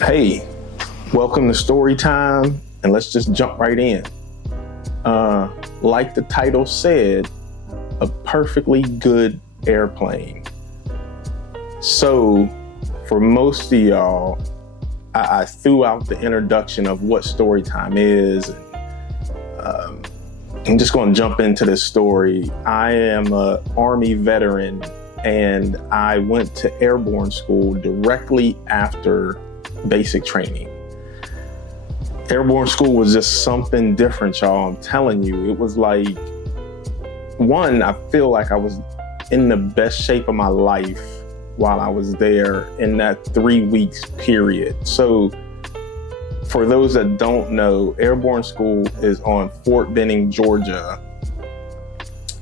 Hey, welcome to Storytime, and let's just jump right in. Like the title said, a perfectly good airplane. So, for most of y'all, I threw out the introduction of what Storytime is. I'm just going to jump into this story. I am an Army veteran, and I went to Airborne school directly after basic training. Airborne school was just something different, y'all. I'm telling you, it was like, one, I feel like I was in the best shape of my life while I was there in that 3 weeks period. So for those that don't know, Airborne school is on Fort Benning, Georgia,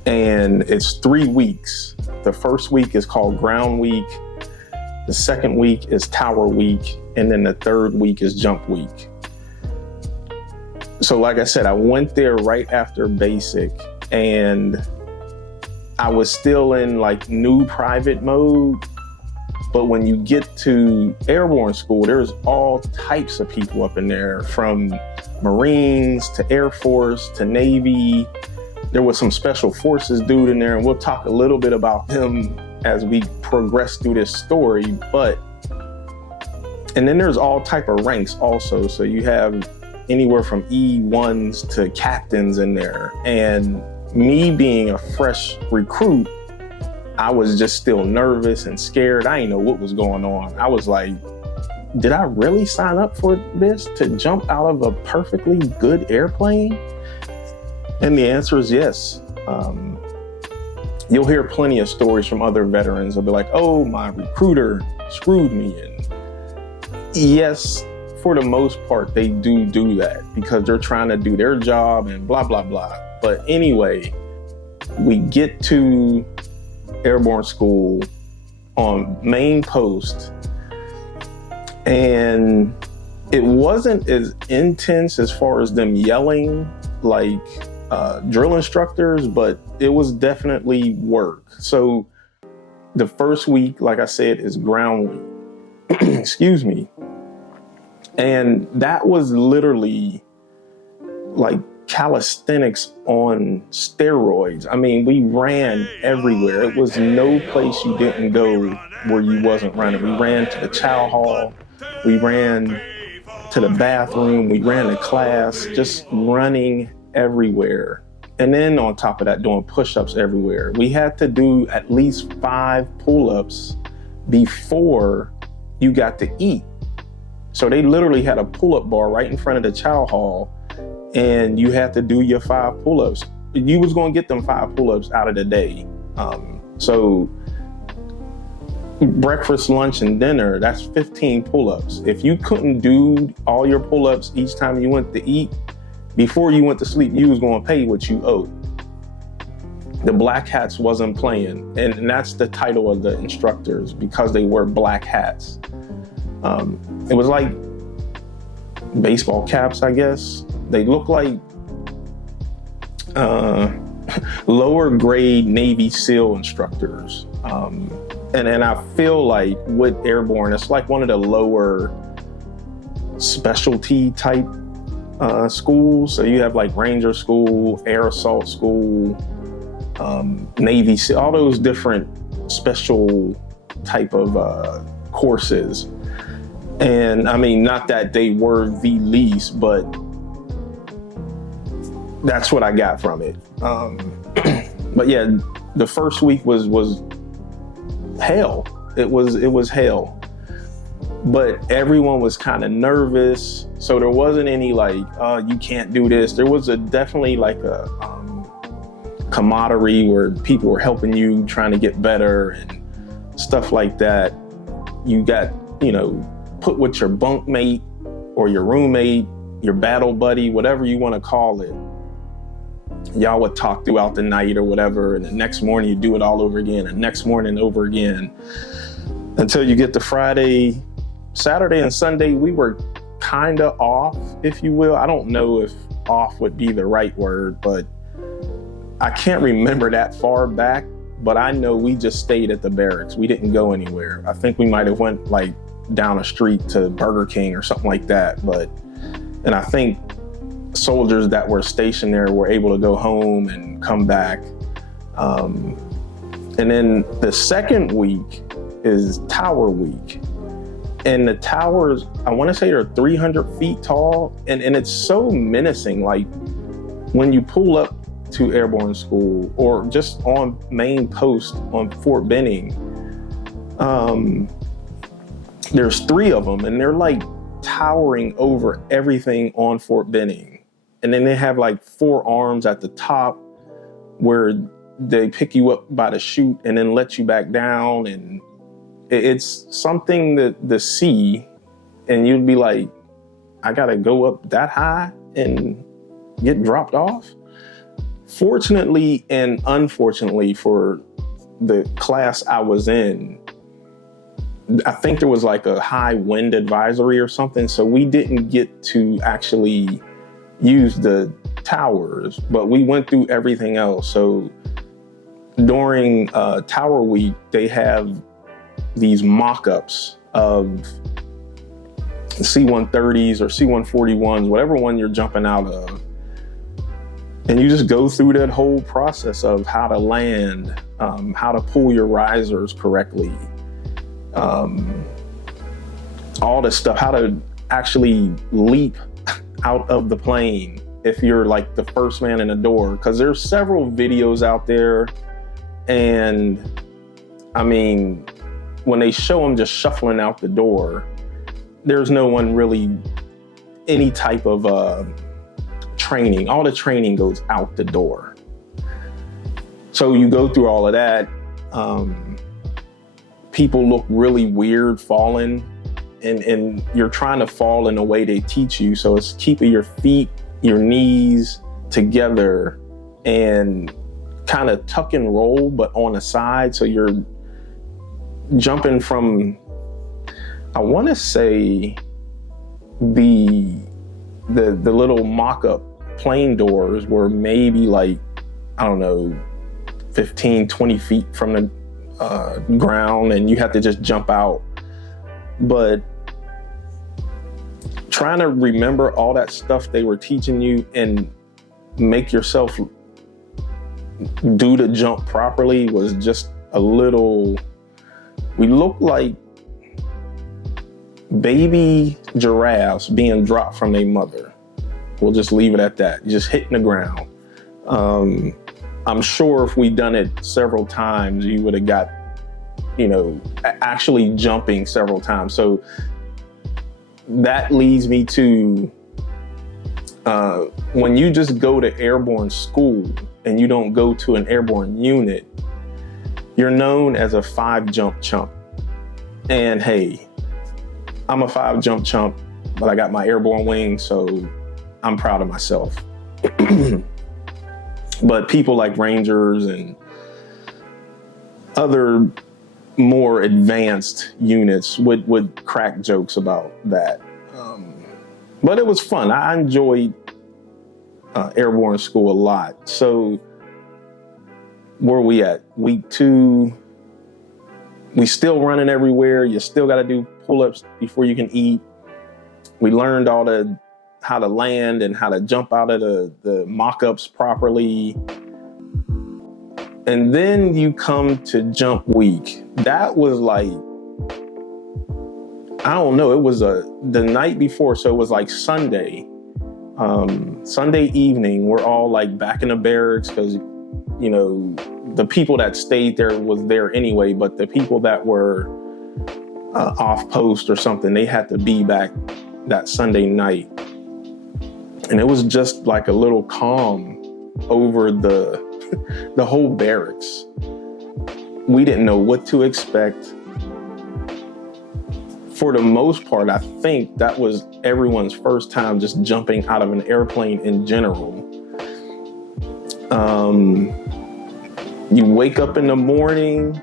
and it's 3 weeks. The first week is called Ground Week. The second week is Tower Week, and then the third week is Jump Week. So like I said, I went there right after basic, and I was still in like new private mode. But when you get to Airborne school, there's all types of people up in there, from Marines to Air Force to Navy. There was some special forces dude in there, and we'll talk a little bit about him as we progress through this story. And then there's all type of ranks also. So you have anywhere from E1s to captains in there. And me being a fresh recruit, I was just still nervous and scared. I didn't know what was going on. I was like, did I really sign up for this, to jump out of a perfectly good airplane? And the answer is yes. You'll hear plenty of stories from other veterans. They'll be like, oh, my recruiter screwed me. And yes, for the most part, they do that because they're trying to do their job and blah, blah, blah. But anyway, we get to Airborne school on main post, and it wasn't as intense as far as them yelling like drill instructors, but it was definitely work. So the first week, like I said, is ground week. Excuse me. And that was literally like calisthenics on steroids. I mean, we ran everywhere. It was no place you didn't go where you wasn't running. We ran to the chow hall. We ran to the bathroom. We ran to class, just running everywhere. And then on top of that, doing push-ups everywhere. We had to do at least 5 pull-ups before you got to eat. So they literally had a pull-up bar right in front of the chow hall, and you had to do your 5 pull-ups. You was going to get them 5 pull-ups out of the day. So breakfast, lunch, and dinner, that's 15 pull-ups. If you couldn't do all your pull-ups each time you went to eat, before you went to sleep, you was going to pay what you owed. The black hats wasn't playing, and that's the title of the instructors, because they wear black hats. It was like baseball caps, I guess. They look like lower grade Navy SEAL instructors. And I feel like with Airborne, it's like one of the lower specialty type schools. So you have like Ranger School, Air Assault School, Navy SEAL, all those different special type of courses. And I mean, not that they were the least, but that's what I got from it. But yeah, the first week was hell. It was hell. But everyone was kind of nervous, so there wasn't any like, you can't do this. There was definitely like a camaraderie where people were helping you, trying to get better and stuff like that. You got, put with your bunkmate or your roommate, your battle buddy, whatever you want to call it. Y'all would talk throughout the night or whatever, and the next morning you do it all over again, and next morning over again, until you get to Friday. Saturday and Sunday, we were kind of off, if you will. I don't know if off would be the right word, but I can't remember that far back. But I know we just stayed at the barracks. We didn't go anywhere. I think we might have went like down a street to Burger King or something like that. And I think soldiers that were stationed there were able to go home and come back. And then the second week is Tower Week. And the towers, I want to say they're 300 feet tall. And it's so menacing. Like when you pull up to Airborne School or just on main post on Fort Benning, there's 3 of them and they're like towering over everything on Fort Benning. And then they have like 4 arms at the top where they pick you up by the chute and then let you back down. And it's something to see, and you'd be like, I gotta go up that high and get dropped off? Fortunately and unfortunately for the class I was in, I think there was like a high wind advisory or something, so we didn't get to actually use the towers, but we went through everything else. So during Tower Week, they have these mock-ups of C-130s or C-141s, whatever one you're jumping out of. And you just go through that whole process of how to land, how to pull your risers correctly, all this stuff, how to actually leap out of the plane if you're like the first man in the door. Because there's several videos out there, and I mean, when they show them just shuffling out the door, there's no one really, any type of training. All the training goes out the door. So you go through all of that. People look really weird falling, and you're trying to fall in a way they teach you. So it's keeping your feet, your knees together and kind of tuck and roll, but on the side. So you're jumping from, I want to say the little mock-up plane doors were maybe like, I don't know, 15, 20 feet from the ground, and you have to just jump out. But trying to remember all that stuff they were teaching you and make yourself do the jump properly was just a little, we looked like baby giraffes being dropped from their mother. We'll just leave it at that, just hitting the ground. I'm sure if we'd done it several times, you would have got, actually jumping several times. So that leads me to when you just go to Airborne School and you don't go to an Airborne unit, you're known as a 5-jump chump. And hey, I'm a 5-jump chump, but I got my Airborne wing, so I'm proud of myself. But people like Rangers and other more advanced units would crack jokes about that. But it was fun. I enjoyed Airborne School a lot. So where are we at? Week 2, we still running everywhere. You still got to do pull-ups before you can eat. We learned how to land and how to jump out of the mock-ups properly. And then you come to jump week. That was like, I don't know, it was the night before, so it was like Sunday. Sunday evening, we're all like back in the barracks because, the people that stayed there was there anyway, but the people that were off post or something, they had to be back that Sunday night. And it was just like a little calm over the whole barracks. We didn't know what to expect. For the most part, I think that was everyone's first time just jumping out of an airplane in general. You wake up in the morning,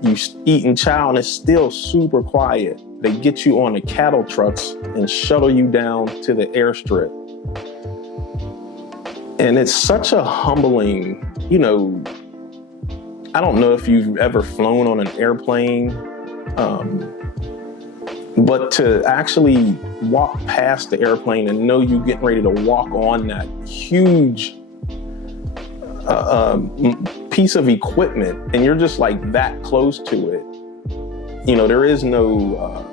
you eating chow, and it's still super quiet. They get you on the cattle trucks and shuttle you down to the airstrip. And it's such a humbling, I don't know if you've ever flown on an airplane, But to actually walk past the airplane and know you're getting ready to walk on that huge piece of equipment, and you're just like that close to it. You know, there is no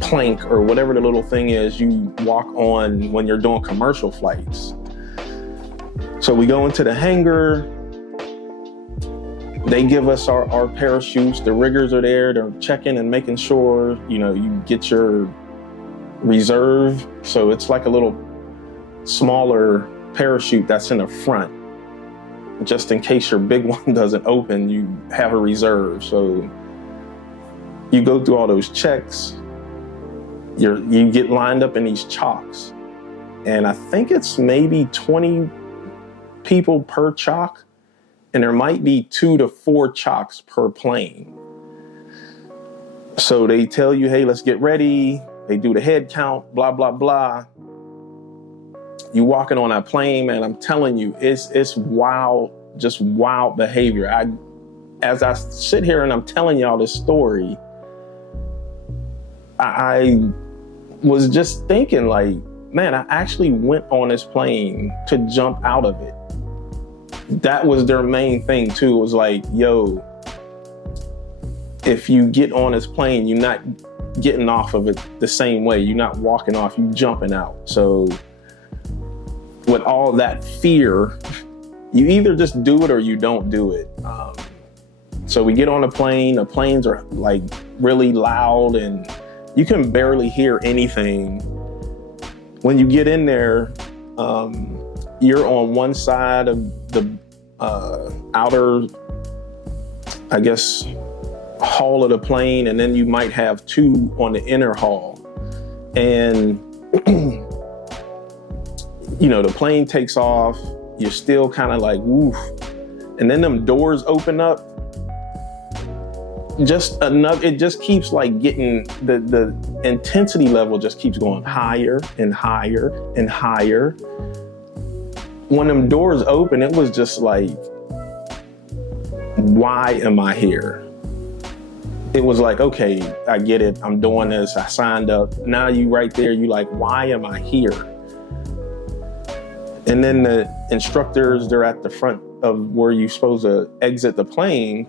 plank or whatever the little thing is you walk on when you're doing commercial flights. So we go into the hangar. They give us our parachutes. The riggers are there. They're checking and making sure, you know, you get your reserve. So it's like a little smaller parachute that's in the front. Just in case your big one doesn't open, you have a reserve. So you go through all those checks. You get lined up in these chocks. And I think it's maybe 20 people per chock. And there might be 2 to 4 chocks per plane. So they tell you, hey, let's get ready. They do the head count, blah, blah, blah. You walking on that plane, man, I'm telling you, it's wild, just wild behavior. As I sit here and I'm telling y'all this story, I was just thinking like, man, I actually went on this plane to jump out of it. That was their main thing too. It was like, yo, if you get on this plane, you're not getting off of it the same way. You're not walking off, you're jumping out. So with all that fear, you either just do it or you don't do it. So we get on a plane. The planes are like really loud and you can barely hear anything. When you get in there, you're on one side of the outer, I guess, hull of the plane, and then you might have 2 on the inner hull. And, you know, the plane takes off, you're still kind of like, woof. And then them doors open up. Just enough, it just keeps like getting, the intensity level just keeps going higher and higher and higher. When them doors open, it was just like, why am I here? It was like, okay, I get it. I'm doing this. I signed up. Now you right there, you like, why am I here? And then the instructors, they're at the front of where you're supposed to exit the plane,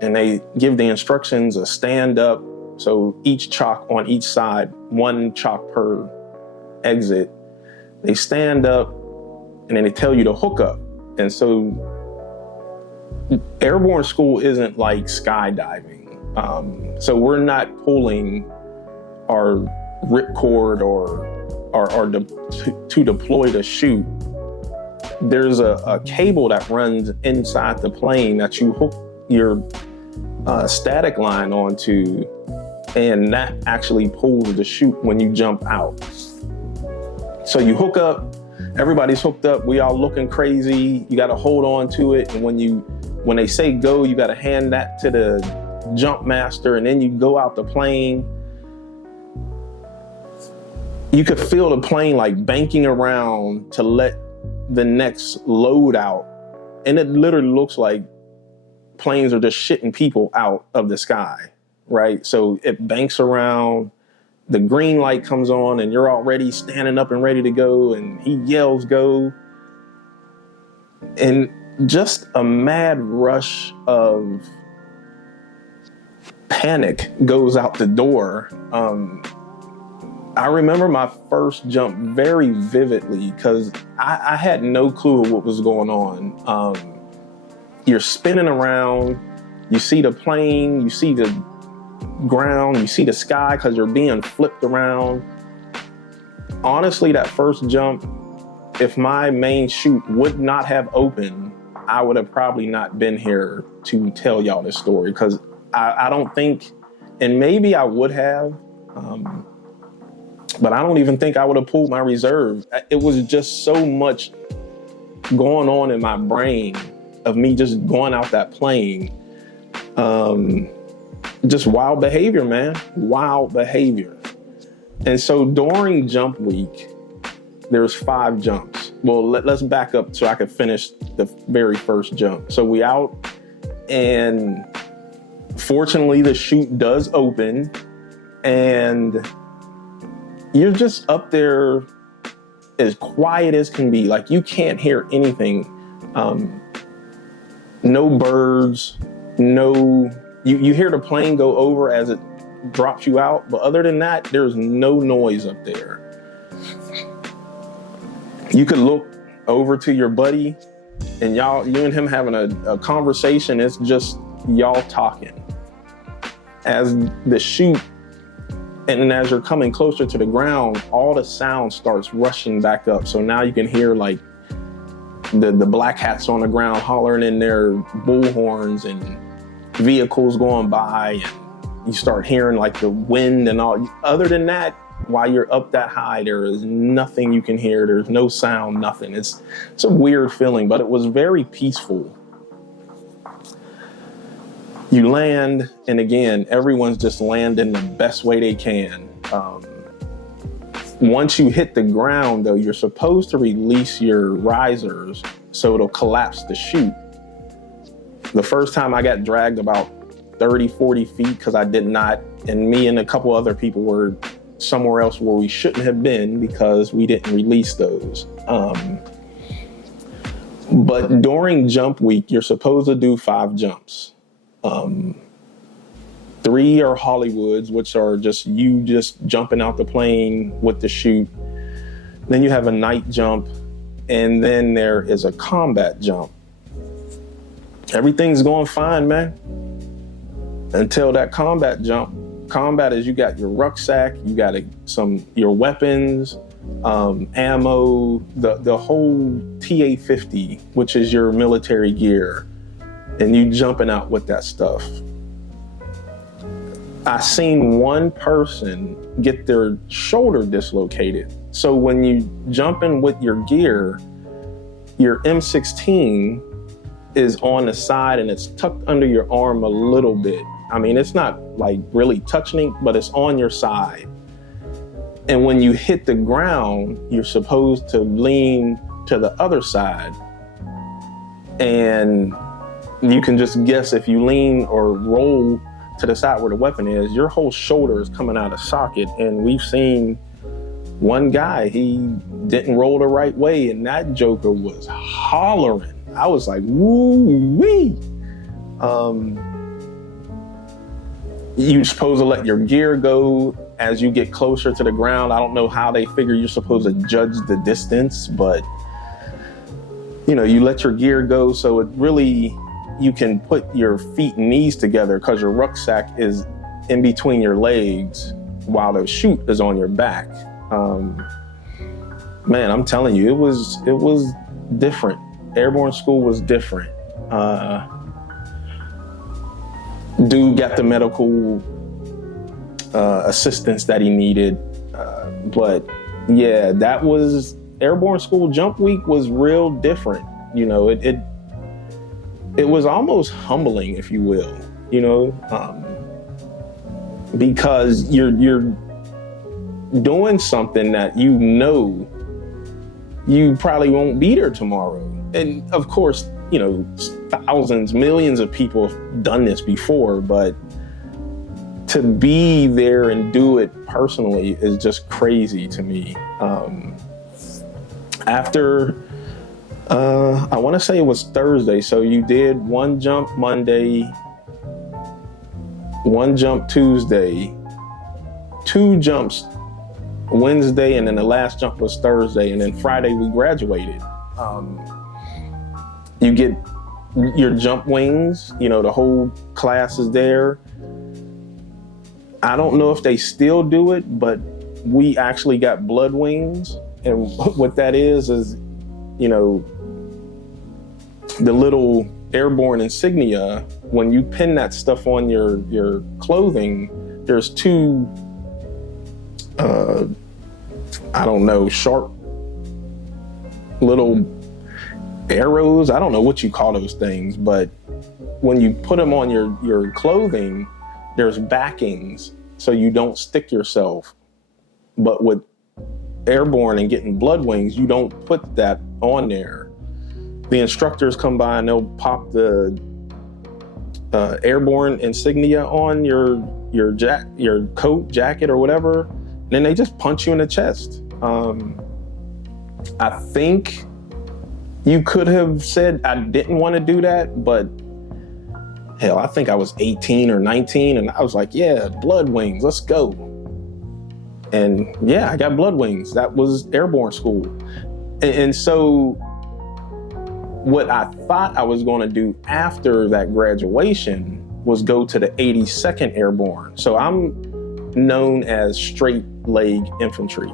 and they give the instructions a stand up. So each chock on each side, 1 chock per exit. They stand up, and then they tell you to hook up. And so Airborne school isn't like skydiving. So we're not pulling our ripcord or to deploy the chute. There's a cable that runs inside the plane that you hook your static line onto, and that actually pulls the chute when you jump out. So you hook up, everybody's hooked up, we all looking crazy, you gotta hold on to it, and when they say go, you gotta hand that to the jump master, and then you go out the plane. You could feel the plane like banking around to let the next load out, and it literally looks like planes are just shitting people out of the sky, right? So it banks around, the green light comes on, and you're already standing up and ready to go, and he yells go. And just a mad rush of panic goes out the door. I remember my first jump very vividly because I had no clue what was going on. You're spinning around, you see the plane, you see the ground, you see the sky because you're being flipped around. Honestly, that first jump, if my main chute would not have opened, I would have probably not been here to tell y'all this story, because I don't think, and maybe I would have, but I don't even think I would have pulled my reserve. It was just so much going on in my brain of me just going out that plane. Just wild behavior, man, wild behavior. And so during jump week, there's 5 jumps. Well, let's back up so I could finish the very first jump. So we out, and fortunately the chute does open, And you're just up there as quiet as can be. Like, you can't hear anything. No birds, you hear the plane go over as it drops you out, but other than that, there's no noise up there. You could look over to your buddy and you and him having a conversation. It's just y'all talking. As the chute, and as you're coming closer to the ground, all the sound starts rushing back up. So now you can hear like the black hats on the ground hollering in their bullhorns and vehicles going by, and you start hearing like the wind and all. Other than that, while you're up that high, there is nothing you can hear. There's no sound, nothing. It's a weird feeling, but it was very peaceful. You land, and again, everyone's just landing the best way they can. Once you hit the ground, though, you're supposed to release your risers so it'll collapse the chute. The first time I got dragged about 30, 40 feet because I did not, and me and a couple other people were somewhere else where we shouldn't have been because we didn't release those. But during jump week, you're supposed to do 5 jumps. 3 are Hollywoods, which are just jumping out the plane with the chute. Then you have a night jump, and then there is a combat jump. Everything's going fine, man, until that combat jump. Combat is you got your rucksack, you got your weapons, ammo, the whole TA-50, which is your military gear, and you jumping out with that stuff. I seen one person get their shoulder dislocated. So when you jump in with your gear, your M16 is on the side and it's tucked under your arm a little bit. I mean, it's not like really touching it, but it's on your side. And when you hit the ground, you're supposed to lean to the other side. And you can just guess, if you lean or roll to the side where the weapon is, your whole shoulder is coming out of socket. And we've seen one guy, he didn't roll the right way, and that joker was hollering. I was like, woo-wee. You're supposed to let your gear go as you get closer to the ground. I don't know how they figure you're supposed to judge the distance, but you let your gear go so it really, you can put your feet and knees together because your rucksack is in between your legs while the chute is on your back. Man, I'm telling you, it was different. Airborne school was different. Dude got the medical assistance that he needed. But yeah, that was Airborne school jump week was real different. It was almost humbling, if you will, because you're doing something that you probably won't be there tomorrow. And of course, thousands, millions of people have done this before, but to be there and do it personally is just crazy to me. After, I want to say it was Thursday, so you did 1 jump Monday, 1 jump Tuesday, 2 jumps Wednesday, and then the last jump was Thursday, and then Friday we graduated. You get your jump wings, the whole class is there. I don't know if they still do it, but we actually got blood wings. And what that is, the little Airborne insignia, when you pin that stuff on your clothing, there's 2, sharp little arrows. I don't know what you call those things, but when you put them on your clothing, there's backings so you don't stick yourself. But with Airborne and getting blood wings, you don't put that on there. The instructors come by and they'll pop the Airborne insignia on your your coat, jacket, or whatever, and then they just punch you in the chest. I think you could have said I didn't want to do that, but hell, I think I was 18 or 19, and I was like, yeah, blood wings, let's go. And yeah, I got blood wings. That was Airborne school. And so what I thought I was going to do after that graduation was go to the 82nd Airborne. So I'm known as straight leg infantry.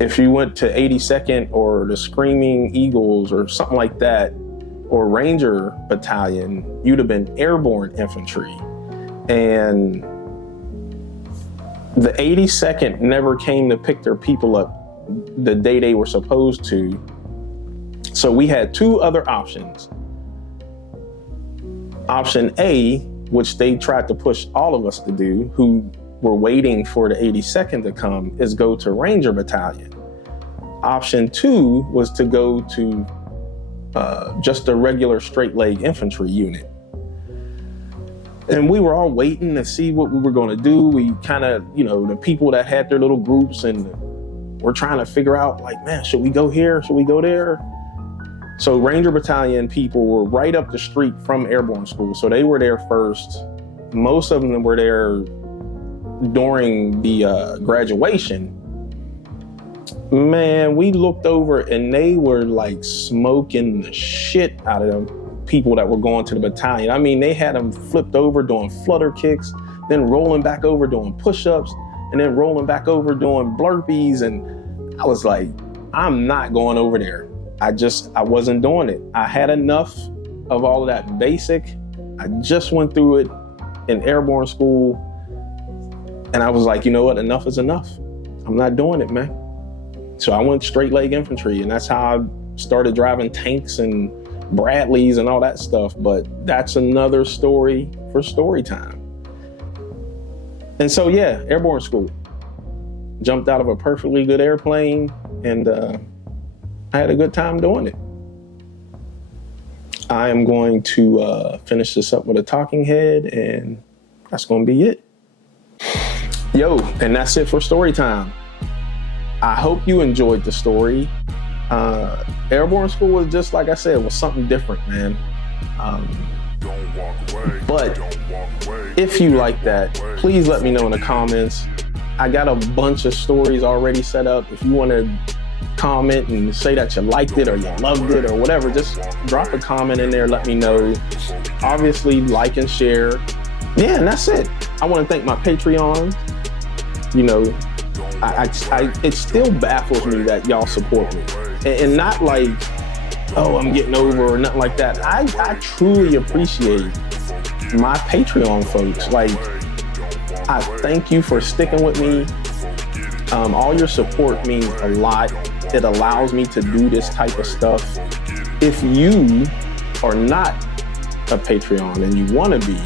If you went to 82nd or the Screaming Eagles or something like that, or Ranger Battalion, you'd have been Airborne infantry. And the 82nd never came to pick their people up the day they were supposed to. So we had two other options. Option A, which they tried to push all of us to do, who were waiting for the 82nd to come, is go to Ranger Battalion. Option 2 was to go to just a regular straight leg infantry unit. And we were all waiting to see what we were going to do. We kind of, the people that had their little groups, and we're trying to figure out, like, man, should we go here? Should we go there? So Ranger Battalion people were right up the street from Airborne school. So they were there first. Most of them were there during the graduation. Man, we looked over and they were like smoking the shit out of them people that were going to the battalion. I mean, they had them flipped over doing flutter kicks, then rolling back over doing push-ups, and then rolling back over doing burpees. And I was like, I'm not going over there. I wasn't doing it. I had enough of all of that basic. I just went through it in Airborne school. And I was like, you know what? Enough is enough. I'm not doing it, man. So I went straight leg infantry, and that's how I started driving tanks and Bradleys and all that stuff. But that's another story for Storytime. And so, yeah, Airborne school. Jumped out of a perfectly good airplane, and I had a good time doing it. I am going to finish this up with a talking head, and that's going to be it. Yo, and that's it for Storytime. I hope you enjoyed the story. Airborne school was just, like I said, was something different, man. But if you like that, please let me know in the comments. I got a bunch of stories already set up. If you want to comment and say that you liked it or you loved it or whatever, just drop a comment in there, let me know. Obviously, like and share. Yeah, and that's it. I want to thank my Patreon. It still baffles me that y'all support me. And not like, oh, I'm getting over or nothing like that. I truly appreciate my Patreon folks. Like, I thank you for sticking with me. All your support means a lot. It allows me to do this type of stuff. If you are not a Patreon and you want to be,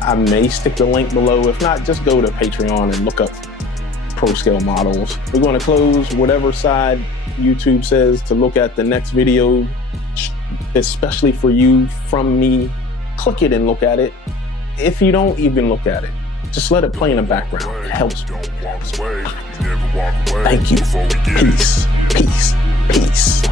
I may stick the link below. If not, just go to Patreon and look up Pro Scale Models. We're going to close whatever side YouTube says to look at the next video, especially for you from me. Click it and look at it. If you don't even look at it, just let it play in the background. It helps me. Thank you. Peace, peace, peace.